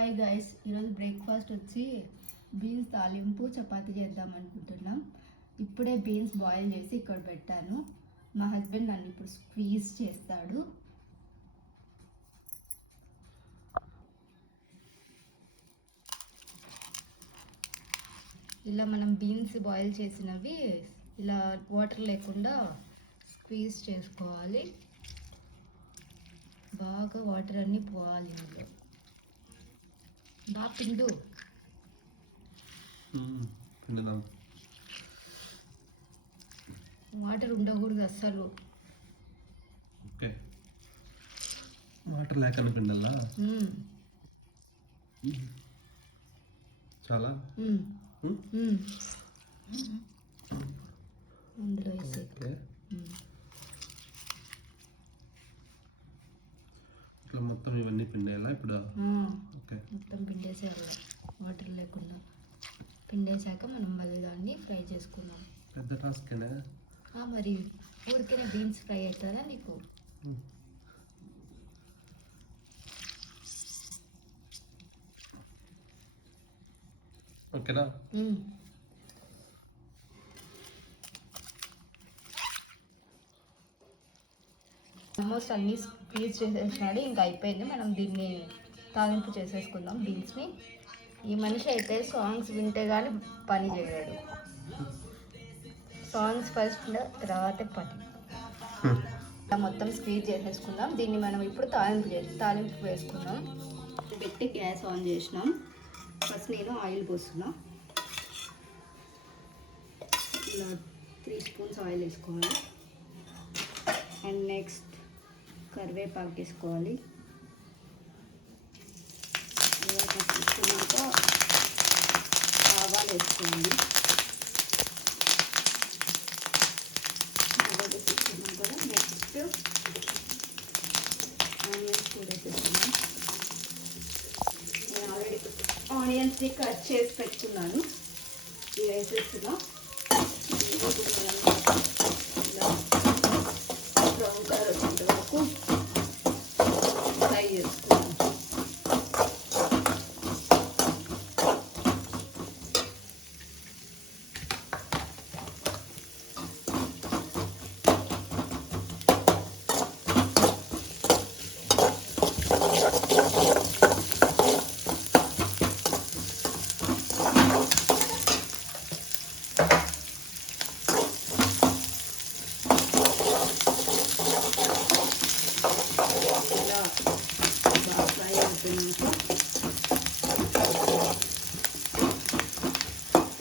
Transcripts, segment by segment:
Hi guys, ఈరోజు breakfast వచ్చి beans తాలింపు చపాతీ చేద్దాం అనుకుంటున్నాం. ఇప్పుడే బీన్స్ బాయిల్ చేసి ఇక్కడ పెట్టాను. మా హస్బెండ్ నన్ను ఇప్పుడు స్క్వీజ్ చేస్తాడు. ఇలా మనం బీన్స్ బాయిల్ చేసినవి ఇలా వాటర్ లేకుండా స్క్వీజ్ చేసుకోవాలి. బాగా వాటర్ అన్నీ పోవాలి. ఇందులో బాగా పిండు. వాటర్ ఉండకూడదు అస్సలు. ఓకే, వాటర్ లేకుండా పిండాలా? చాలా అందులో వేసి ఇట్లా మొత్తం ఇవన్నీ పిండేయాలా ఇప్పుడు? ఓకే, మొత్తం పిండేసేయాలి వాటర్ లేకుండా. పిండేసాక మనం మళ్ళీ దాన్ని ఫ్రై చేసుకుందాం. పెద్ద టాస్కేనా? మరి ఊరికే బీన్స్ ఫ్రై అవుతారా నీకు? ఓకేనా? ఆల్మోస్ట్ అన్నీ స్క్వీజ్ చేసేసినాడు, ఇంకా అయిపోయింది. మనం దీన్ని తాలింపు చేసేసుకుందాం బీన్స్ని. ఈ మనిషి అయితే సాంగ్స్ వింటే కానీ పని చేయడు. సాంగ్స్ ఫస్ట్, తర్వాత పని. మొత్తం స్క్వీజ్ చేసేసుకుందాం. దీన్ని మనం ఇప్పుడు తాలింపు వేసుకుందాం. పెట్టి గ్యాస్ ఆన్ చేసినాం. ఫస్ట్ నేను ఆయిల్ పోస్తున్నా. ఇలా 3 స్పూన్స్ ఆయిల్ వేసుకోవాలి. అండ్ నెక్స్ట్ కరివేపాకు వేసుకోవాలి. వేసుకున్నాక ఆవాలు వేసుకోవాలి. ఆవాలు వేసుకున్నాం కదా, నెక్స్ట్ ఆనియన్స్ కూడా వేసుకున్నాం. నేను ఆల్రెడీ ఆనియన్స్ని కట్ చేసి పెట్టుకున్నాను. ఇవి వేసేస్తున్నా. ఇలా బ్రౌన్ కలర్ వచ్చేంత వరకు ఫ్రై చేసుకున్నాం.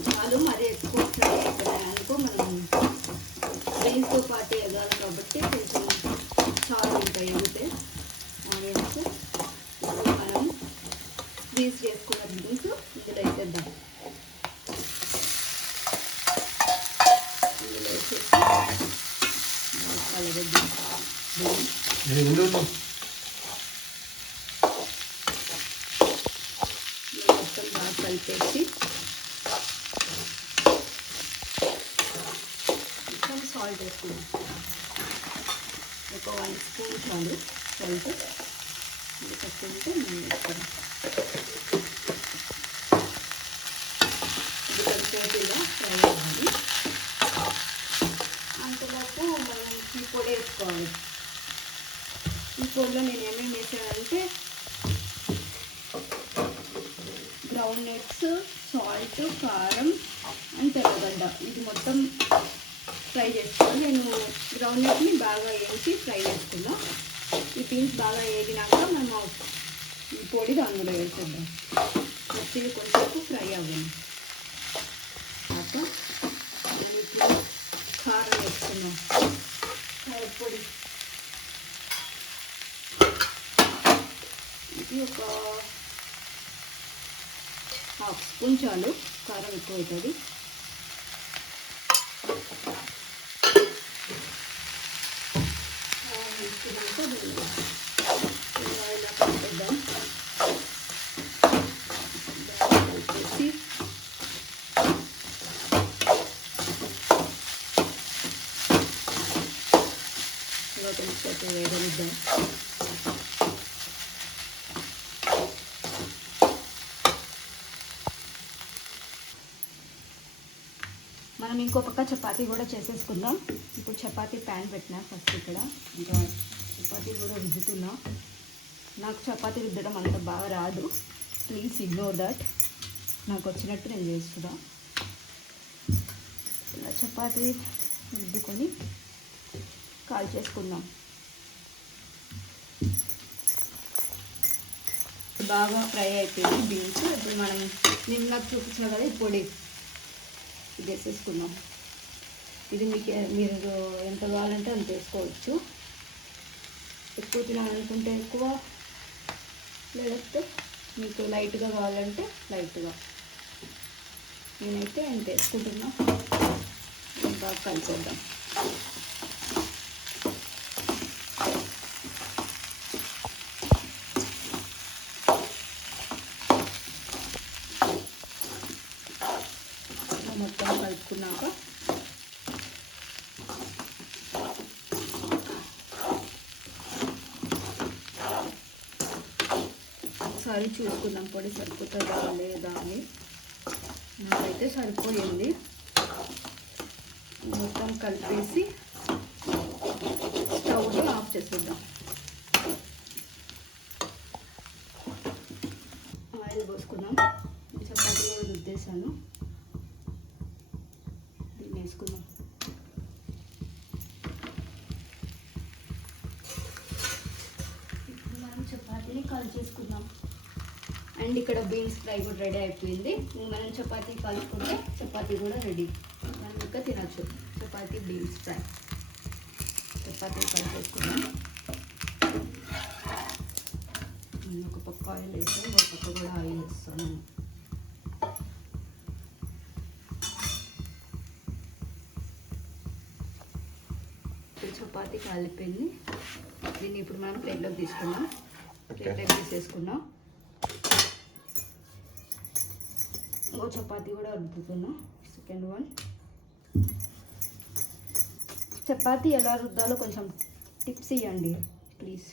చాలు, మరి ఎక్కువ ఫ్రై అయిపోయినాయి అనుకో, మనం బీన్స్తో పాటు ఎగాలి కాబట్టి కొంచెం చాలు ఇంకా ఎగితే ఆనియన్స్. మనం స్క్వీజ్ చేసుకున్న బీన్స్ ఇందులో వేసేద్దాం. ఇందులో వేసేసి కలగద్దాం. మొత్తం బాగా కలిపేసి కొంచెం సాల్ట్ వేసుకున్నాం. ఒక 1 స్పూన్ చాలు సాల్ట్. ఇది తక్కువ ఉంటే నేను వేస్తాను. ఇది కొంచెం ఇలా ఫ్రై అవ్వాలి. అంతలోపు మనం ఈ పొడి వేసుకోవాలి. ఈ పొడిలో నేను ఏమేమి వేసానంటే గ్రౌండ్ నట్స్, సాల్ట్, కారం అండ్ తెల్లగడ్డ. ఇది మొత్తం ఫ్రై చేసుకోవాలి. నేను గ్రౌండ్ నట్ని బాగా వేసి ఫ్రై చేసుకున్నా. ఈ బీన్స్ బాగా వేగినాక మనం ఈ పొడి అందులో వేసేద్దాం. ఇది కొంచెం ఫ్రై అవ్వాలి. తర్వాత మనం ఇప్పుడు కారం వేసుకున్నాం. కారపొడి ఇది ఒక 1/2 స్పూన్ చాలు. కారం ఎక్కువ అవుతుంది. ఇలా కలిపేద్దాం. కలిపేసి ఇంకా కొంచెం వేగనిద్దాం. మనం ఇంకో పక్క చపాతీ కూడా చేసేసుకుందాం. ఇప్పుడు చపాతీ ప్యాన్ పెట్టినా ఫస్ట్ ఇక్కడ, ఇంకా చపాతీ కూడా రుద్దుతున్నా. నాకు చపాతీ రుద్దడం అంత బాగా రాదు, ప్లీజ్ ఇగ్నోర్ దట్. నాకు వచ్చినట్టు నేను చేస్తున్నా. ఇలా చపాతీ రుద్దుకొని కాల్ చేసుకుందాం. బాగా ఫ్రై అయిపోయింది బీన్స్. ఇప్పుడు మనం నిన్న చూపించిన కదా ఈ పొడి ఇది వేసేసుకుందాం. ఇది మీరు ఎంత కావాలంటే అంత వేసుకోవచ్చు. ఎక్కువ తినాలనుకుంటే ఎక్కువ, లేకపోతే మీకు లైట్గా కావాలంటే లైట్గా. నేనైతే ఎంత వేసుకుంటున్నా. బాగా కలిసేద్దాం. మొత్తం కలుపుకున్నాక ఒకసారి చూసుకుందాం పొడి సరిపోతుందా లేదా అని. నాకైతే సరిపోయింది. మొత్తం కలిపేసి స్టవ్ని ఆఫ్ చేసేద్దాం. ఆయిల్ పోసుకుందాం. చపాతీ కూడా రుద్దేశాను, దీన్ని వేసుకుందాం. ఇప్పుడు మనం చపాతీని కాల్ చేసుకుందాం. అండ్ ఇక్కడ బీన్స్ ఫ్రై కూడా రెడీ అయిపోయింది. మనం చపాతీ కలుపుకుంటే చపాతీ కూడా రెడీ. మనం ఇంకా తినచ్చు. Chapati beans fry. చపాతీ కల్ చేసుకుందాం. ఒక పక్క ఆయిల్ వేసాను, ఒక పక్క కూడా ఆయిల్ వేస్తాను. చపాతీ కాలిపోయింది. దీన్ని ఇప్పుడు మనం ప్లేట్లోకి తీసుకుందాం. ప్లేట్లోకి తీసేసుకుందాం. ఇంకో చపాతీ కూడా రుద్దుతున్నా, సెకండ్ వన్. చపాతీ ఎలా రుద్దాలో కొంచెం టిప్స్ ఇవ్వండి ప్లీజ్.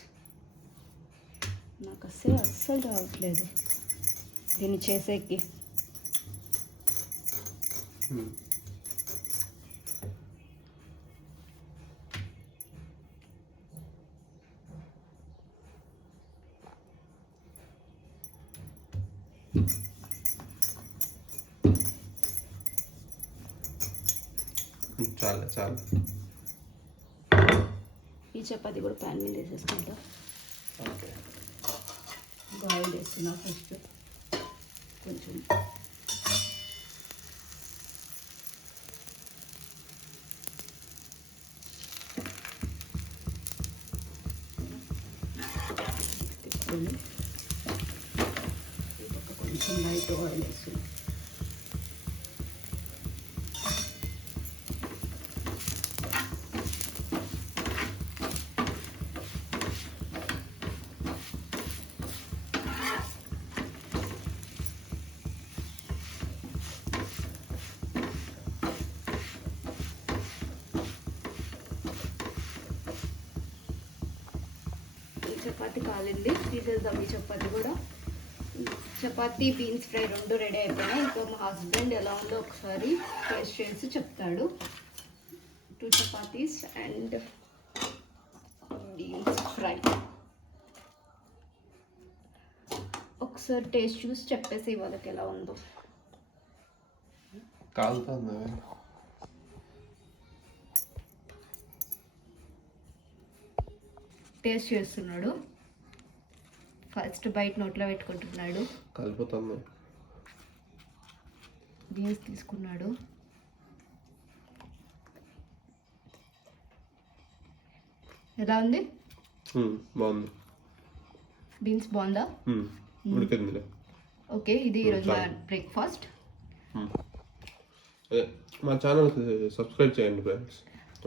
నాకు అస్సలు రావట్లేదు దీన్ని చేసేకి. చాలు చాలు. ఈ చపాతీ కూడా ప్యాన్ మీద వేసేసుకుంటా. ఓకే. ఆయిల్ వేస్తున్నా ఫస్ట్ కొంచెం. తిప్పుకొని ఈ పక్క కొంచెం లైట్ ఆయిల్ వేస్తున్నా. చపాతీ కాలింది, తీసేద్దాం ఈ చపాతీ కూడా. చపాతీ బీన్స్ ఫ్రై రెండు రెడీ అయిపోయినాయి. ఇంకా మా హస్బెండ్ ఎలా ఉందో ఒకసారి టేస్ట్ చేసి చెప్తాడు. 2 చపాతీస్ అండ్ బీన్స్ ఫ్రై. ఒకసారి టేస్ట్ చూసి చెప్పేసి వాళ్ళకి ఎలా ఉందో. కాలుతుంది. టేస్ట్ చేస్తున్నాడు. ఫస్ట్ బైట్ నోట్లో పెట్టుకుంటున్నాడు. కలిపోతుంది. బీన్స్ తీసుకున్నాడు. ఎలా ఉంది? బాగుంది. బీన్స్ బాగుందా? ఉడికింది. ఓకే, ఇది ఈరోజు మా బ్రేక్ఫాస్ట్. మా ఛానల్కి సబ్స్క్రైబ్ చేయండి ఫ్రెండ్స్,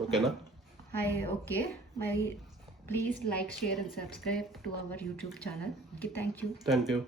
ఓకేనా? హాయ్. ఓకే, మరి please like, share and subscribe to our YouTube channel. Okay, thank you. Thank you.